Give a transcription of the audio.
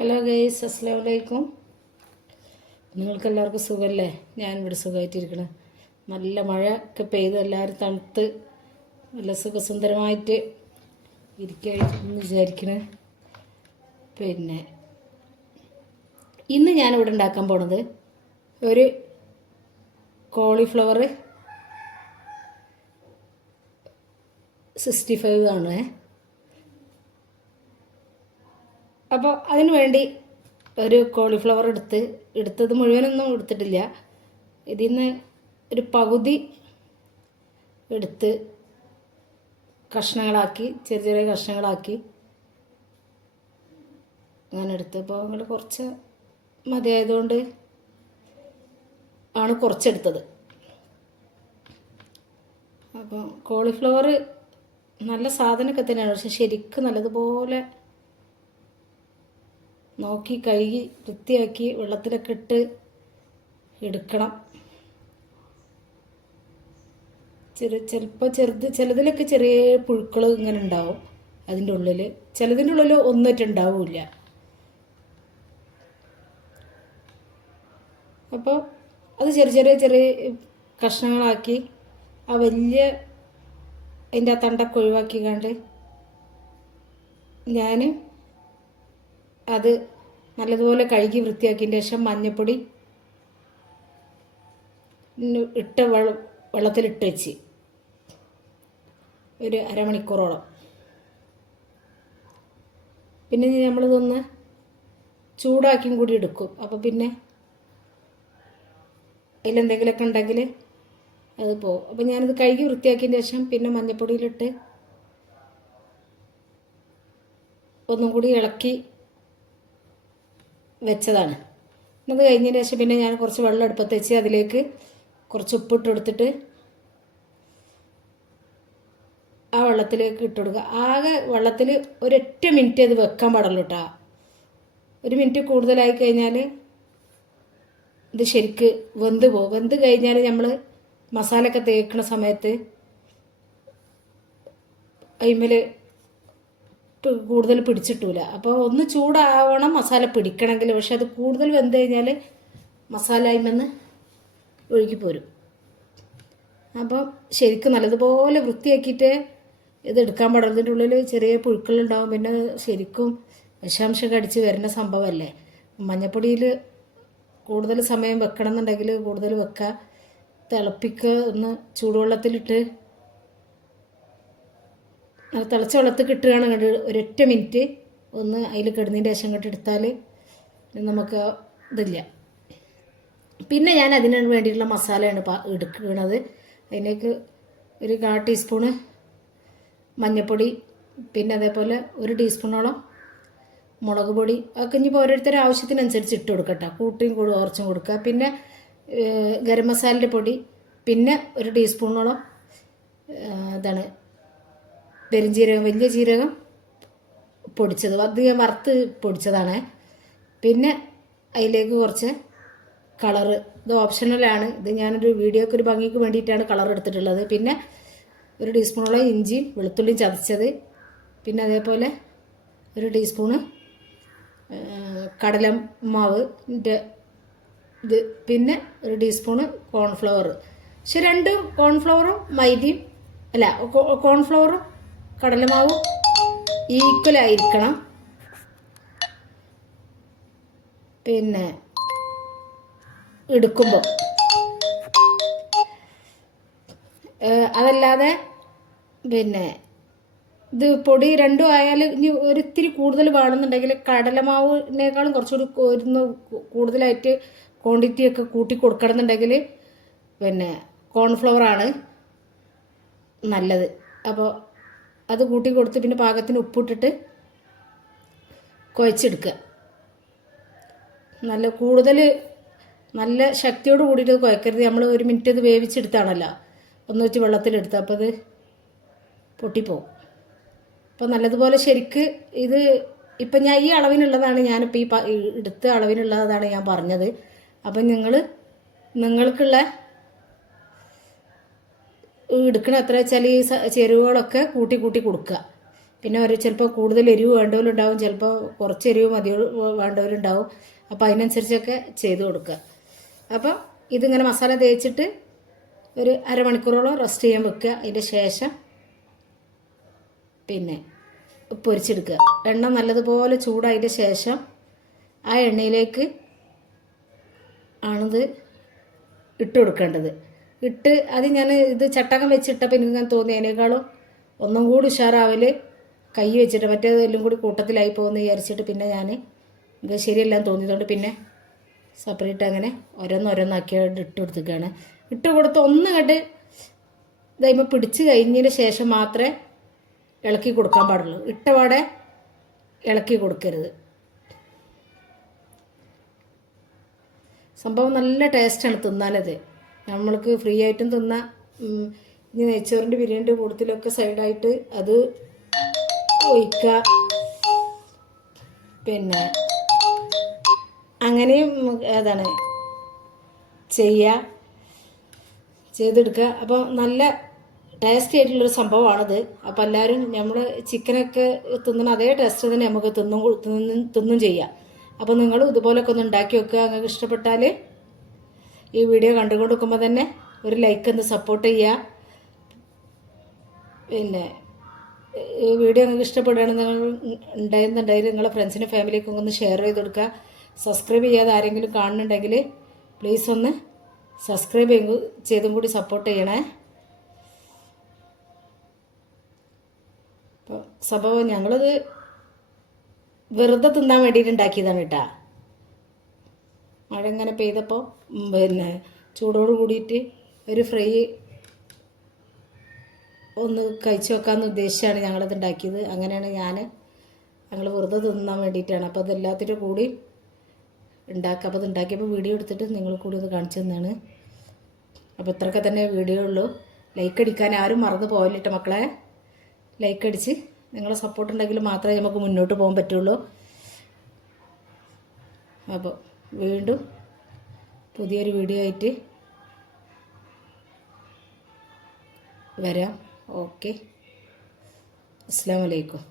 Hello guys, അസ്സലാമു അലൈക്കും. നിങ്ങൾക്കെല്ലാവർക്കും സുഖമല്ലേ? ഞാനിവിടെ സുഖമായിട്ടിരിക്കണം. നല്ല മഴ ഒക്കെ പെയ്ത് എല്ലാവരും തണുത്ത് നല്ല സുഖസുന്ദരമായിട്ട് ഇരിക്കുമെന്ന് വിചാരിക്കണേ. പിന്നെ ഇന്ന് ഞാനിവിടെ ഉണ്ടാക്കാൻ പോണത് ഒരു കോളിഫ്ലവർ 65 ആണ്. അപ്പോൾ അതിന് വേണ്ടി ഒരു കോളിഫ്ലവർ എടുത്തത് മുഴുവനൊന്നും എടുത്തിട്ടില്ല. ഇതിൽ നിന്ന് ഒരു പകുതി എടുത്ത് കഷ്ണങ്ങളാക്കി, ചെറിയ ചെറിയ കഷ്ണങ്ങളാക്കി അങ്ങനെ എടുത്ത്. അപ്പോൾ നിങ്ങൾ കുറച്ച് മതിയായതുകൊണ്ട് ആണ് കുറച്ചെടുത്തത്. അപ്പോൾ കോളിഫ്ലവർ നല്ല സാധനമൊക്കെ തന്നെയാണ്, പക്ഷെ ശരിക്കും നല്ലതുപോലെ നോക്കി കഴുകി വൃത്തിയാക്കി വെള്ളത്തിലൊക്കെ ഇട്ട് എടുക്കണം. ചിലപ്പോൾ ചിലതിലൊക്കെ ചെറിയ പുഴുക്കൾ ഇങ്ങനെ ഉണ്ടാവും അതിൻ്റെ ഉള്ളിൽ. ചിലതിൻ്റെ ഉള്ളിൽ ഒന്നിട്ടുണ്ടാവില്ല. അപ്പോൾ അത് ചെറിയ ചെറിയ കഷ്ണങ്ങളാക്കി ആ വലിയ അതിൻ്റെ ആ തണ്ടൊക്കെ ഒഴിവാക്കി കണ്ട് ഞാൻ അത് നല്ലതുപോലെ കഴുകി വൃത്തിയാക്കിയതിന് ശേഷം മഞ്ഞൾപ്പൊടി വെള്ളത്തിലിട്ട് വെച്ച് ഒരു അരമണിക്കൂറോളം. പിന്നെ നമ്മളിതൊന്ന് ചൂടാക്കിയും കൂടി എടുക്കും. അപ്പോൾ പിന്നെ അതിലെന്തെങ്കിലുമൊക്കെ ഉണ്ടെങ്കിൽ അത് പോകും. അപ്പോൾ ഞാനിത് കഴുകി വൃത്തിയാക്കിയതിന് ശേഷം പിന്നെ മഞ്ഞൾപ്പൊടിയിലിട്ട് ഒന്നും കൂടി ഇളക്കി വെച്ചതാണ്. അത് കഴിഞ്ഞതിന് ശേഷം പിന്നെ ഞാൻ കുറച്ച് വെള്ളം അടുപ്പത്ത് വെച്ച് അതിലേക്ക് കുറച്ച് ഉപ്പിട്ട് കൊടുത്തിട്ട് ആ വെള്ളത്തിലേക്ക് ഇട്ട് കൊടുക്കുക. ആകെ വെള്ളത്തിൽ ഒരൊറ്റ മിനിറ്റ് അത് വെക്കാൻ പാടുള്ളൂ കേട്ടോ. ഒരു മിനിറ്റ് കൂടുതലായി കഴിഞ്ഞാൽ ഇത് ശരിക്ക് വെന്ത് പോകും. വെന്ത് കഴിഞ്ഞാൽ നമ്മൾ മസാലയൊക്കെ തേക്കുന്ന സമയത്ത് അതിന്മേൽ കൂടുതൽ പിടിച്ചിട്ടില്ല. അപ്പോൾ ഒന്ന് ചൂടാവണം മസാല പിടിക്കണമെങ്കിൽ. പക്ഷെ അത് കൂടുതൽ വെന്ത് കഴിഞ്ഞാൽ മസാല അതിന്മേന്ന് ഒഴുകിപ്പോരും. അപ്പോൾ ശരിക്കും നല്ലതുപോലെ വൃത്തിയാക്കിയിട്ട് ഇത് എടുക്കാൻ പാടുള്ളൂ. ഇതിൻ്റെ ഉള്ളിൽ ചെറിയ പുഴുക്കളുണ്ടാവും. പിന്നെ ശരിക്കും വിഷാംശമൊക്കെ അടിച്ച് വരുന്ന സംഭവമല്ലേ. മഞ്ഞൾപ്പൊടിയിൽ കൂടുതൽ സമയം വെക്കണം എന്നുണ്ടെങ്കിൽ കൂടുതൽ വെക്കുക. തിളപ്പിക്കുക, ഒന്ന് ചൂടുവെള്ളത്തിലിട്ട് തിളച്ച വെള്ളത്തിൽ കിട്ടുകയാണ് കണ്ട് ഒരൊറ്റ മിനിറ്റ് ഒന്ന് അതിൽ കിടന്നതിൻ്റെ ശേഷം ഇങ്ങോട്ട് എടുത്താൽ നമുക്ക് ഇതില്ല. പിന്നെ ഞാൻ അതിന് വേണ്ടിയിട്ടുള്ള മസാലയാണ് എടുക്കുന്നത്. അതിലേക്ക് ഒരു 1/4 ടീസ്പൂണ് മഞ്ഞൾപ്പൊടി, പിന്നെ അതേപോലെ 1 ടീസ്പൂണോളം മുളക് പൊടി. ഒക്കെ ഇനിയിപ്പോൾ ഓരോരുത്തരുടെ ആവശ്യത്തിനനുസരിച്ച് ഇട്ട് കൊടുക്കട്ടെ. കൂട്ടിയും കുറച്ചും കൊടുക്കുക. പിന്നെ ഗരം മസാലയുടെ പൊടി, പിന്നെ 1 ടീസ്പൂണോളം ഇതാണ് പെരുംജീരകം, വലിയ ജീരകം പൊടിച്ചത്, അധികം വറുത്ത് പൊടിച്ചതാണ്. പിന്നെ അതിലേക്ക് കുറച്ച് കളറ്, ഇത് ഓപ്ഷണലാണ്. ഇത് ഞാനൊരു വീഡിയോക്ക് ഒരു ഭംഗിക്ക് വേണ്ടിയിട്ടാണ് കളർ എടുത്തിട്ടുള്ളത്. പിന്നെ 1 ടീസ്പൂണോളം ഇഞ്ചിയും വെളുത്തുള്ളിയും ചതച്ചത്, പിന്നെ അതേപോലെ 1 ടീസ്പൂണ് കടലമാവ് ഇത്, പിന്നെ 1 ടീസ്പൂണ് കോൺഫ്ലവർ. പക്ഷെ രണ്ടും കോൺഫ്ലവറും മൈദയും അല്ല, കോൺഫ്ലവറും കടലമാവും ഈക്വലായിരിക്കണം. പിന്നെ എടുക്കുമ്പോൾ അതല്ലാതെ പിന്നെ ഇത് പൊടി രണ്ടും ആയാൽ ഇനി ഒരിത്തിരി കൂടുതൽ വേണമെന്നുണ്ടെങ്കിൽ കടലമാവിനേക്കാളും കുറച്ചുകൂടി ഒന്ന് കൂടുതലായിട്ട് ക്വാണ്ടിറ്റിയൊക്കെ കൂട്ടി കൊടുക്കണമെന്നുണ്ടെങ്കിൽ പിന്നെ കോൺഫ്ലവറാണ് നല്ലത്. അപ്പോൾ അത് കൂട്ടി കൊടുത്ത് പിന്നെ പാകത്തിന് ഉപ്പിട്ടിട്ട് കുഴച്ചെടുക്കുക. നല്ല ശക്തിയോട് കൂടിയിട്ട് കുഴക്കരുത്. നമ്മൾ 1 മിനിറ്റ് അത് വേവിച്ചെടുത്താണല്ലോ, ഒന്ന് വെച്ച് വെള്ളത്തിലെടുത്ത്. അപ്പോൾ അത് പൊട്ടിപ്പോവും. അപ്പോൾ നല്ലതുപോലെ ശരിക്ക് ഇത് ഇപ്പം ഞാൻ ഈ അളവിനുള്ളതാണ്, ഞാനിപ്പോൾ ഈ എടുത്ത അളവിനുള്ളതാണ് ഞാൻ പറഞ്ഞത്. അപ്പം നിങ്ങൾക്കുള്ള എടുക്കണ എത്ര വെച്ചാൽ ഈ ചേരുവകളൊക്കെ കൂട്ടി കൊടുക്കുക. പിന്നെ ഒരു ചിലപ്പോൾ കൂടുതൽ എരിവ് വേണ്ടവരുണ്ടാവും, ചിലപ്പോൾ കുറച്ച് എരിവ് മതി വേണ്ടവരുണ്ടാവും. അപ്പോൾ അതിനനുസരിച്ചൊക്കെ ചെയ്ത് കൊടുക്കുക. അപ്പോൾ ഇതിങ്ങനെ മസാല തേച്ചിട്ട് ഒരു അരമണിക്കൂറോളം റെസ്റ്റ് ചെയ്യാൻ വെക്കുക. അതിൻ്റെ ശേഷം പിന്നെ പൊരിച്ചെടുക്കുക. എണ്ണ നല്ലതുപോലെ ചൂടായതിൻ്റെ ശേഷം ആ എണ്ണയിലേക്ക് ആണിത് ഇട്ട് കൊടുക്കേണ്ടത്. അത് ഞാൻ ഇത് ചട്ടകം വെച്ചിട്ടപ്പോൾ എനിക്ക് ഞാൻ തോന്നി അതിനേക്കാളും ഒന്നും കൂടി ഉഷാറാവൽ കൈ വെച്ചിട്ട്, മറ്റേത് എല്ലാം കൂടി കൂട്ടത്തിലായി പോകുമെന്ന് വിചാരിച്ചിട്ട് പിന്നെ ഞാൻ ഇത് ശരിയെല്ലാം തോന്നിയതുകൊണ്ട് പിന്നെ സെപ്പറേറ്റ് അങ്ങനെ ഓരോന്നോരോന്നാക്കിയിട്ട് ഇട്ട് കൊടുത്തേക്കാണ്. ഇട്ട് കൊടുത്ത് ഒന്ന് കണ്ട് ഇതായ്മ പിടിച്ച് കഴിഞ്ഞതിന് ശേഷം മാത്രമേ ഇളക്കി കൊടുക്കാൻ പാടുള്ളൂ. ഇട്ടപാടെ ഇളക്കി കൊടുക്കരുത്. സംഭവം നല്ല ടേസ്റ്റാണ് തിന്നാനത്. നമ്മൾക്ക് ഫ്രീ ആയിട്ടും തിന്നാം. ഇനി നെയ്ച്ചോറിൻ്റെ ബിരിയാണിൻ്റെ കൂട്ടത്തിലൊക്കെ സൈഡായിട്ട് അത് ഒഴിക്കുക. പിന്നെ അങ്ങനെയും അതാണ് ചെയ്തെടുക്കുക. അപ്പോൾ നല്ല ടേസ്റ്റി ആയിട്ടുള്ളൊരു സംഭവമാണിത്. അപ്പോൾ എല്ലാവരും നമ്മൾ ചിക്കനൊക്കെ തിന്നണ അതേ ടേസ്റ്റ് തന്നെ നമുക്ക് തിന്നും ചെയ്യാം. അപ്പോൾ നിങ്ങളും ഇതുപോലൊക്കെ ഒന്ന് ഉണ്ടാക്കി വെക്കുക. നിങ്ങൾക്ക് ഇഷ്ടപ്പെട്ടാൽ ഈ വീഡിയോ കണ്ടുകൊണ്ട് വെക്കുമ്പോൾ തന്നെ ഒരു ലൈക്ക് ഒന്ന് സപ്പോർട്ട് ചെയ്യുക. പിന്നെ ഈ വീഡിയോ നിങ്ങൾക്ക് ഇഷ്ടപ്പെടുകയാണെങ്കിൽ നിങ്ങൾ ഉണ്ടായിരുന്നുണ്ടെങ്കിൽ നിങ്ങളെ ഫ്രണ്ട്സിനും ഫാമിലിക്കൊക്കെ ഒന്ന് ഷെയർ ചെയ്ത് കൊടുക്കുക. സബ്സ്ക്രൈബ് ചെയ്യാതെ ആരെങ്കിലും കാണുന്നുണ്ടെങ്കിൽ പ്ലീസ് ഒന്ന് സബ്സ്ക്രൈബ് ചെയ്തും കൂടി സപ്പോർട്ട് ചെയ്യണേ. അപ്പോൾ സംഭവം ഞങ്ങളത് വെറുതെ തിന്നാൻ വേണ്ടിയിട്ട് ഉണ്ടാക്കിയതാണ് കേട്ടോ. മഴ ഇങ്ങനെ പെയ്തപ്പോൾ പിന്നെ ചൂടോട് കൂടിയിട്ട് ഒരു ഫ്രൈ ഒന്ന് കഴിച്ച് വെക്കാമെന്ന് ഉദ്ദേശിച്ചാണ് ഞങ്ങളത് ഉണ്ടാക്കിയത്. അങ്ങനെയാണ് ഞങ്ങൾ വെറുതെ തിന്നാൻ വേണ്ടിയിട്ടാണ്. അപ്പോൾ അതെല്ലാത്തിനും കൂടി ഉണ്ടാക്കുക. അപ്പോൾ അത് ഉണ്ടാക്കിയപ്പോൾ വീഡിയോ എടുത്തിട്ട് നിങ്ങൾ കൂടി ഒന്ന് കാണിച്ചു തന്നാണ്. അപ്പോൾ ഇത്രയൊക്കെ തന്നെ വീഡിയോ ഉള്ളൂ. ലൈക്ക് അടിക്കാൻ ആരും മറന്നു പോകലിട്ട് മക്കളെ. ലൈക്ക് അടിച്ച് നിങ്ങളെ സപ്പോർട്ട് ഉണ്ടെങ്കിൽ മാത്രമേ നമുക്ക് മുന്നോട്ട് പോകാൻ പറ്റുള്ളൂ. അപ്പോൾ വീണ്ടും പുതിയൊരു വീഡിയോ ആയിട്ട് വരാം. ഓക്കെ, അസ്സലാമു അലൈക്കും.